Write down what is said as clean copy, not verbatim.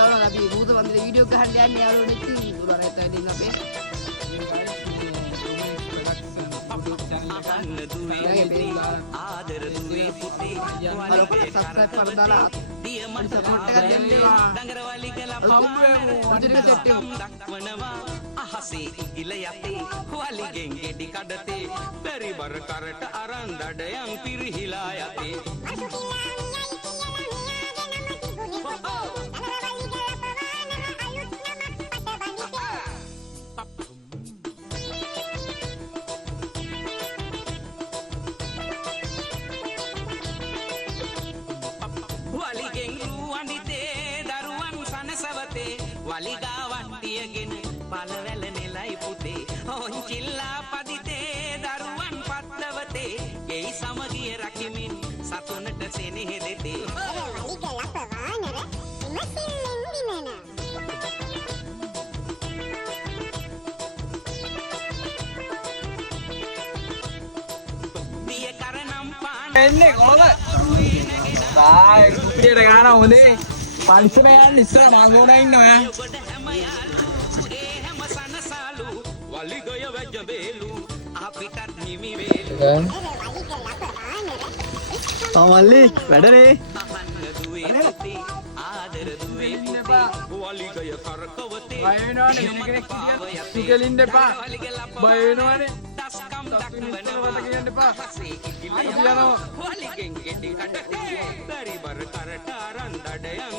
යාළුවෝ අපි භූත වන්දනේ වීඩියෝ ගහන්න යන්නේ යාළුවෝ ඉතින් උදාරය තැදින් අපේ ආදර දුවේ පුතේ සබ්ස්ක්‍රයිබ් කරලා දාලා සපෝට් එකක් දෙන්න දඟරවලි කළ දක්වනවා අහසේ ඉල යතේ වලිගෙන් ගෙඩි කඩතේ බැරි බර කරට අරන් දඩයන් පිරිහිලා යතේ වලිගෙන් රුවන්දිතේ දරුවන් සනසවතේ වලිගා වට්ටියගෙන පළවැල නෙලයි පුතේ හොංචිල්ලා පදිතේ දරුවන් පත්ලවතේ එයි සමගිය රකිමින් සතුනට සෙනෙහ දෙතේ වලිගල පවානර ඉමසිල්ලෙන් දිනන බිය කරනම් පාන එන්නේ කොහොමද? ආයි කුටියට ගාන හොඳේ. පරිස්සමෙන් යන්න ඉස්සර මංගෝනා ඉන්නවා. ගොඩ හැම යාලු ඒ හැම සනසාලු වලිගය වැජබේලු අපිටත් නිමි වේලු වලිගල පවානර මල්ලි වැඩනේ. අහන්න දුවේ පුතේ ආදර දුවේ පුතේ වලිගය කරකවතේ බය වෙනවනේ වෙන කෙනෙක් කියන්න. සුකලින්න එපා. බය වෙනවනේ. දස්කම් මිනිස්සුන්ට දක්වනවා කියන්න එපා. අහසේ ඉකිල අපි යනවා. වලිගෙන් ගෙඩි කඩතේ බැරි බර කරට අරන් දඩයන්